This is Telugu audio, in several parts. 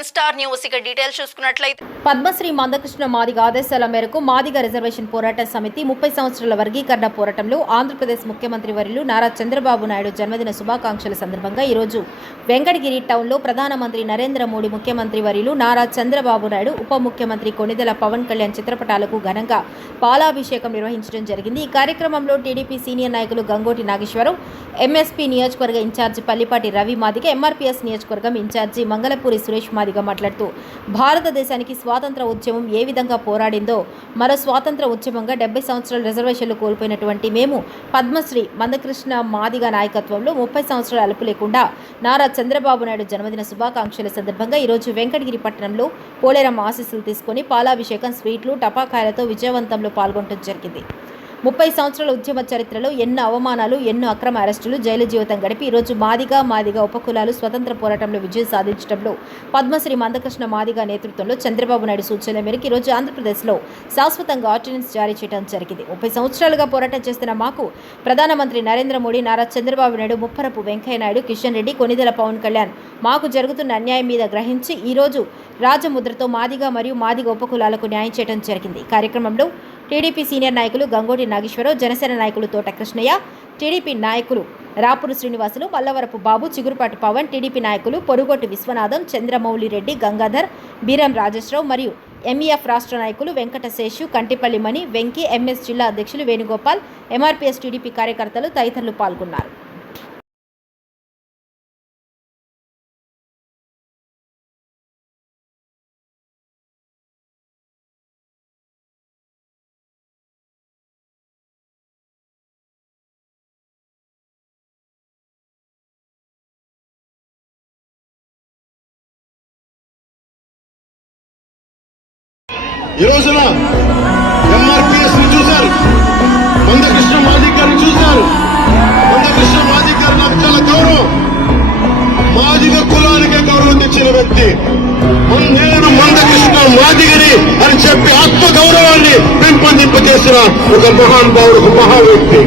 One star news. ఇక డీటెయిల్స్ చూసుకున్నట్లయితే పద్మశ్రీ మందకృష్ణ మాదిగ ఆదేశాల మేరకు మాదిగ రిజర్వేషన్ పోరాట సమితి ముప్పై సంవత్సరాల వర్గీకరణ పోరాటంలో ఆంధ్రప్రదేశ్ ముఖ్యమంత్రి వర్యులు నారా చంద్రబాబు నాయుడు జన్మదిన శుభాకాంక్షల సందర్భంగా ఈరోజు వెంకటగిరి టౌన్లో ప్రధానమంత్రి నరేంద్ర మోడీ ముఖ్యమంత్రి వర్యులు నారా చంద్రబాబు నాయుడు ఉప ముఖ్యమంత్రి కొణిదెల పవన్ కళ్యాణ్ చిత్రపటాలకు ఘనంగా పాలాభిషేకం నిర్వహించడం జరిగింది. ఈ కార్యక్రమంలో టీడీపీ సీనియర్ నాయకులు గంగోటి నాగేశ్వరం ఎంఎస్పీ నియోజకవర్గ ఇన్ఛార్జి పల్లిపాటి రవి మాదిగ ఎంఆర్పీఎస్ నియోజకవర్గం ఇన్ఛార్జి మంగళపూరి సురేష్ మాదిగ మాట్లాడుతూ భారతదేశానికి స్వాతంత్ర ఉద్యమం ఏ విధంగా పోరాడిందో మరో స్వాతంత్ర ఉద్యమంగా డెబ్బై సంవత్సరాల రిజర్వేషన్లు కోల్పోయినటువంటి మేము పద్మశ్రీ మందకృష్ణ మాదిగ నాయకత్వంలో ముప్పై సంవత్సరాల అలుపు లేకుండా నారా చంద్రబాబు నాయుడు జన్మదిన శుభాకాంక్షల సందర్భంగా ఈరోజు వెంకటగిరి పట్టణంలో పోలేరమ్మ ఆశీస్సులు తీసుకుని పాలాభిషేకం స్వీట్లు టపాకాయలతో విజయవంతంలో పాల్గొనడం జరిగింది. ముప్పై సంవత్సరాల ఉద్యమ చరిత్రలో ఎన్నో అవమానాలు ఎన్నో అక్రమ అరెస్టులు జైలు జీవితం గడిపి ఈరోజు మాదిగా మాదిగా ఉపకులాలు స్వతంత్ర పోరాటంలో విజయం సాధించడంలో పద్మశ్రీ మందకృష్ణ మాదిగా నేతృత్వంలో చంద్రబాబు నాయుడు సూచనల మేరకు ఈరోజు ఆంధ్రప్రదేశ్లో శాశ్వతంగా ఆర్డినెన్స్ జారీ చేయడం జరిగింది. ముప్పై సంవత్సరాలుగా పోరాటం చేస్తున్న మాకు ప్రధానమంత్రి నరేంద్ర మోడీ నారా చంద్రబాబు నాయుడు ముప్పరపు వెంకయ్య నాయుడు కిషన్ రెడ్డి కొనిదెల పవన్ కళ్యాణ్ మాకు జరుగుతున్న అన్యాయం మీద గ్రహించి ఈరోజు రాజముద్రతో మాదిగా మరియు మాదిగ ఉపకులాలకు న్యాయం చేయడం జరిగింది. కార్యక్రమంలో టీడీపీ సీనియర్ నాయకులు గంగోటి నాగేశ్వరరావు జనసేన నాయకులు తోట కృష్ణయ్య టీడీపీ నాయకులు రాపురు శ్రీనివాసులు మల్లవరపు బాబు చిగురుపాటి పవన్ టీడీపీ నాయకులు పొరుగోటి విశ్వనాథం చంద్రమౌళి రెడ్డి గంగాధర్ బీరం రాజేశ్వరరావు మరియు ఎంఈఎఫ్ రాష్ట్ర నాయకులు వెంకటశేషు కంటిపల్లి మణి వెంకీ ఎంఎస్ జిల్లా అధ్యక్షులు వేణుగోపాల్ ఎంఆర్పీఎస్ టీడీపీ కార్యకర్తలు తదితరులు పాల్గొన్నారు. ఈ రోజున ఎంఆర్పిఎస్ని చూశారు. మందకృష్ణ మాదిక్ గారిని చూశారు. మందకృష్ణ మాదిక్ గారు నాకు చాలా గౌరవం. మాదిగ కులానికే గౌరవం తెచ్చిన వ్యక్తి. మన్- నేను మందకృష్ణ మాదిగని అని చెప్పి ఆత్మ గౌరవాన్ని పెంపొందింపజేసిన ఒక మహానుభావుడు ఒక మహా వ్యక్తి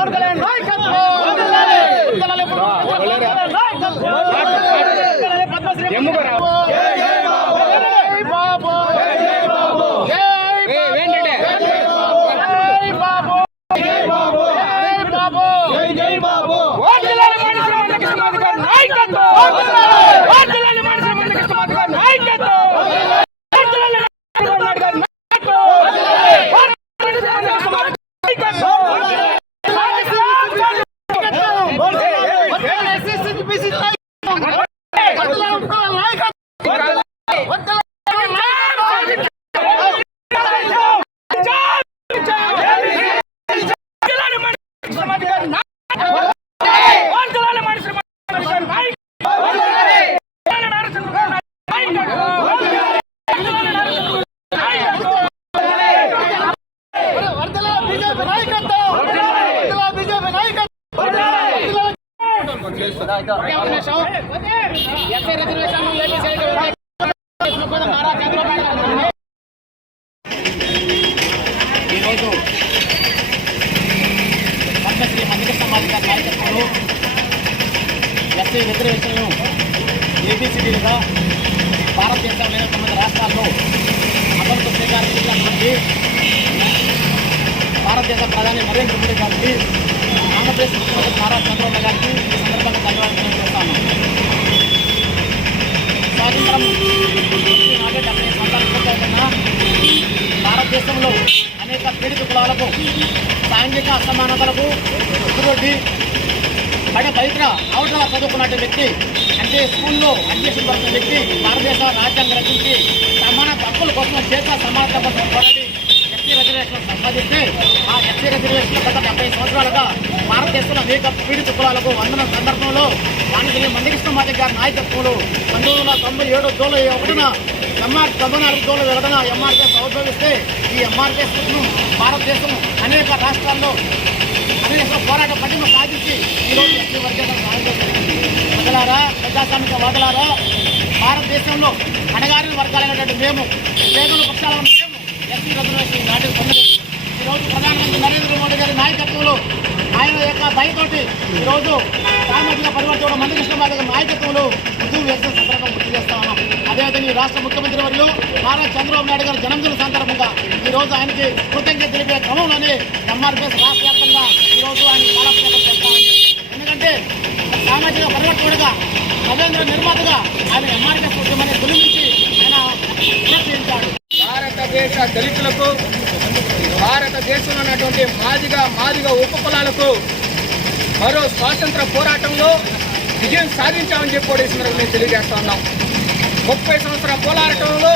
నాయకత్వం. నాయకత్వం వందనాలు పద్మశ్రీ జై బాబు జై బాబు జై బాబు జై బాబు జై బాబు జై బాబు జై బాబు వందనాలు మనిషి మందకృష్ణ మాదిగ గారి నాయకత్వం వందనాలు వందనాలు మనిషి మందకృష్ణ మాదిగ గారి నాయకత్వం వందనాలు చంద్రబాబు నాయుడు గారి నాయకత్వం వందనాలు మందకృష్ణ మాదిగ గారి ఈరోజు పద్మశ్రీ మందకృష్ణ మాదిగ కార్యక్రమంలో ఎస్సీ రిజర్వేషన్లు ఏబీసీడీలుగా భారతదేశంలో లేదా తొమ్మిది రాష్ట్రాల్లో అమలుకు శ్రీకారం చుట్టినటువంటి భారతదేశ ప్రధాని నరేంద్ర మోడీ గారికి ఆంధ్రప్రదేశ్ ముఖ్యమంత్రి నారా చంద్రబాబు గారికి ఈ సందర్భంగా ధన్యవాదాలు తెలియజేస్తాను స్వాతంత్రం వచ్చి నాటే డెబ్బై సంవత్సరాలు పూర్తవుతున్నా భారతదేశంలో అనేక పీడిత కులాలకు సాంఘిక అసమానతలకు ఎదురొడ్డి బడి బయట అవుట్లా చదువుకున్నట్టు వ్యక్తి అంటే స్కూల్లో అడ్మిషన్ పడుతున్న వ్యక్తి భారతదేశ రాజ్యాంగం రచించి సమాన హక్కుల కోసం చేత సమానత కోసం పోరాడి ఎస్సీ రిజర్వేషన్ సంబంధించి ఆ ఎస్సీ రిజర్వేషన్ గత డెబ్బై సంవత్సరాలుగా భారతదేశంలో అనేక పీడిత కులాలకు వందన సందర్భంలో దానికి మందగిస్తూ మాదిగ గారి నాయకత్వంలో పంతొమ్మిది వందల తొంభై ఏడు జూలై ఒకటిన ఎంఆర్ తొంభై నాలుగు జూలై ఒకటిన ఎంఆర్పిఎస్ ఉద్భవిస్తే ఈ ఎంఆర్పిఎస్ భారతదేశం అనేక రాష్ట్రాల్లో అనేక పోరాట పట్టిన సాధించి ఈరోజు ఎస్సీ వర్గాలను సాధించింది ప్రజలారా ప్రజాస్వామిక వాదలారా భారతదేశంలో అణగారిన వర్గాలైనటువంటి మేము పేదల పక్షాల మేము ఎస్సీ రిజర్వేషన్ నాటికి పొందలేదు ఈరోజు ప్రధానమంత్రి నరేంద్ర మోడీ గారి నాయకత్వంలో ఆయన యొక్క దయతోటి ఈరోజు సామాజిక పరివర్తన మందకృష్ణ గారి నాయకత్వంలో ఉద్యోగ వ్యవస్థ సందర్భంగా గుర్తు చేస్తా ఉన్నాం అదేవిధంగా ఈ రాష్ట్ర ముఖ్యమంత్రి వర్యులు నారా చంద్రబాబు నాయుడు గారి జన్మదిన సందర్భంగా ఈ రోజు ఆయనకి కృతజ్ఞత తెలిపే క్రమంలోనే ఎంఆర్పీఎస్ రాష్ట్ర వ్యాప్తంగా ఈరోజు ఆయన కాలక్షేపం చేస్తా ఉంది ఎందుకంటే సామాజిక పరివర్తనగా నరేంద్ర నిర్మాతగా ఆయన ఎంఆర్పీఎస్ ఉద్యమాన్ని గురించి ఆయన ప్రోత్సహించాడు భారతదేశ దళితులకు భారతదేశంలో ఉన్నటువంటి మాదిగా మాదిగా ఉప ఉపకులాలకు మరో స్వాతంత్ర పోరాటంలో విజయం సాధించామని చెప్పి కూడా ఈ సందర్భంగా మేము తెలియజేస్తా ఉన్నాం. ముప్పై సంవత్సరాల పోరాటంలో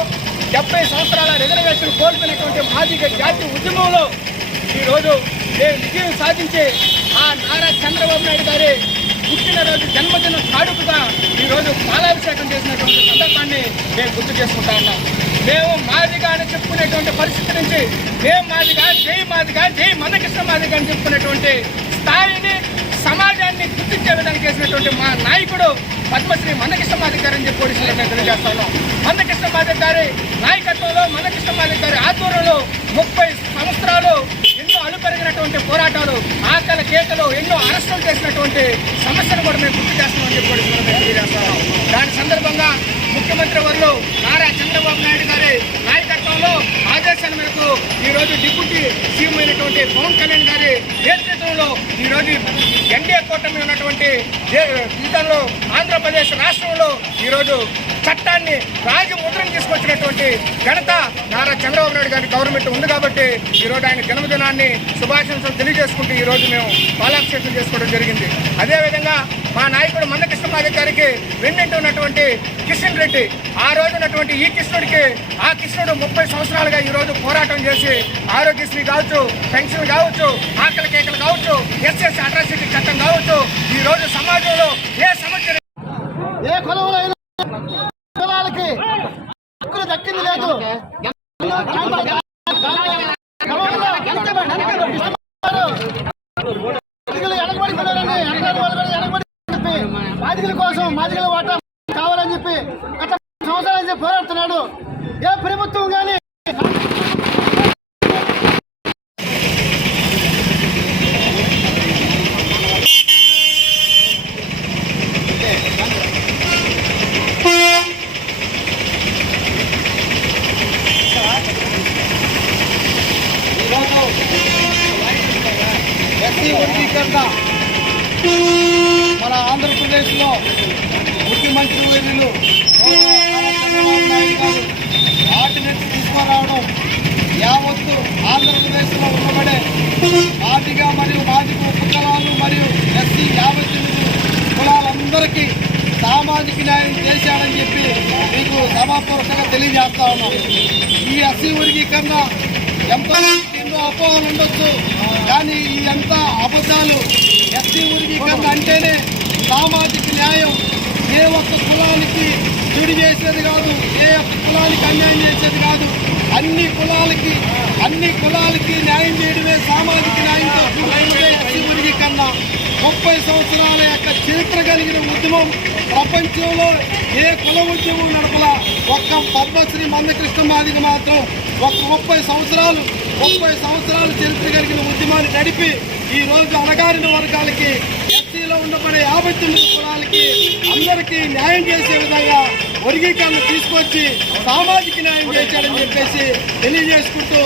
డెబ్బై సంవత్సరాల రిజర్వేషన్ కోల్పోయినటువంటి మాదిగ జాతి ఉద్యమంలో ఈరోజు మేము విజయం సాధించి ఆ నారా చంద్రబాబు నాయుడు గారి పుట్టినరోజు జన్మదిన కాడుకుగా ఈరోజు పాలాభిషేకం చేసినటువంటి సందర్భాన్ని మేము గుర్తు చేసుకుంటా ఉన్నాం. మేము మాదిగా అని చెప్పుకునేటువంటి పరిస్థితి నుంచి మేము మాదిగా జై మాదిగా జై మందకృష్ణ మాదిగా అని చెప్పుకునేటువంటి స్థాయిని సమాజాన్ని గుర్తించే విధంగా చేసినటువంటి మా నాయకుడు పద్మశ్రీ మందకృష్ణ మాదిక్ గారు అని చెప్పి పోలీసులు మేము తెలియజేస్తా ఉన్నాం. మందకృష్ణ మాదిక్ గారి నాయకత్వంలో మందకృష్ణ మాదిక్ గారి ఆధ్వర్యంలో ముప్పై సంవత్సరాలు ఎన్నో అలుపెరిగినటువంటి పోరాటాలు ఆకలి కేకలు ఎన్నో అరెస్టులు చేసినటువంటి సమస్యను కూడా మేము గుర్తు చెప్పి పోలీసులు మేము తెలియజేస్తున్నాం దాని సందర్భంగా ముఖ్యమంత్రి వర్లు నారా చంద్రబాబు నాయుడు గారి నాయకత్వంలో ఆదేశాల మేరకు ఈరోజు డిప్యూటీ సీఎం అయినటువంటి పవన్ కళ్యాణ్ గారి నేతృత్వంలో ఈరోజు ఎన్డీఏ కూటమి ఉన్నటువంటి దే- ఆంధ్రప్రదేశ్ రాష్ట్రంలో ఈరోజు చట్టాన్ని రాజముద్రను తీసుకొచ్చినటువంటి ఘనత నారా చంద్రబాబు నాయుడు గారి గవర్నమెంట్ ఉంది కాబట్టి ఈరోజు ఆయన జన్మదినాన్ని శుభాశంసలు తెలియజేసుకుంటూ ఈరోజు మేము పాలాభిషేకం చేసుకోవడం జరిగింది. అదేవిధంగా మా నాయకుడు మందకృష్ణ మాదిక్ గారికి వెన్నింటి ఉన్నటువంటి కిషన్ రెడ్డి ఆ రోజు ఉన్నటువంటి ఈ కృష్ణుడికి ఆ కృష్ణుడు ముప్పై సంవత్సరాలుగా ఈ రోజు పోరాటం చేసి ఆరోగ్యశ్రీ కావచ్చు పెన్షన్ కావచ్చు ఆకలి కేకలు కావచ్చు ఎస్ఎస్ అట్రాసిటీ చట్టం కావచ్చు ఈ రోజు సమాజంలో ఏ సమస్య ఏ కులంలో అయినా కులాలకి హక్కులు దక్కింది లేదు బాధితుల కోసం బాధితుల వాటా కావాలని చెప్పి గత సంవత్సరాల నుంచి పోరాడుతున్నాడు. ఏ ప్రభుత్వం కానీ ఎస్సీ వర్గీకరణ మన ఆంధ్రప్రదేశ్లో ముఖ్యమంత్రి వర్యులు చంద్రబాబు నాయుడు గారు ఆర్డినెన్స్ తీసుకురావడం యావత్తు ఆంధ్రప్రదేశ్లో ఉండబడే మాదిగా మరియు మాదిక ఉపకులాలు మరియు ఎస్సీ యావత్ కులాలందరికీ సామాజిక న్యాయం చేశాడని చెప్పి మీకు సభాపూర్వకంగా తెలియజేస్తా ఉన్నాం. ఈ ఎస్సీ వర్గీకరణ ఎంతో ఎన్నో అపోహలు ఉండొచ్చు కానీ ఈ ఎంత అబద్ధాలు ఎస్సీ వర్గీకరణ అంటేనే సామాజిక న్యాయం. ఏ ఒక్క కులానికి చెడు చేసేది కాదు ఏ ఒక్క కులానికి అన్యాయం చేసేది కాదు. అన్ని కులాలకి అన్ని కులాలకి న్యాయం చేయడమే సామాజిక న్యాయంతో కూడినదే ముప్పై సంవత్సరాల యొక్క చరిత్ర కలిగిన ఉద్యమం ప్రపంచంలో ఏ కుల ఉద్యమం నడపల? ఒక్క పద్మశ్రీ మందకృష్ణ మాదిగ మాత్రం ఒక ముప్పై సంవత్సరాలు ముప్పై సంవత్సరాల చరిత్ర కలిగిన ఉద్యమాన్ని నడిపి ఈ రోజు అణగారిన వర్గాలకి ఉండబడే యాభై తొమ్మిది కులాలకి అందరికీ న్యాయం చేసే విధంగా వర్గీకరణ తీసుకొచ్చి సామాజిక న్యాయం చేశాడని చెప్పేసి తెలియజేసుకుంటూ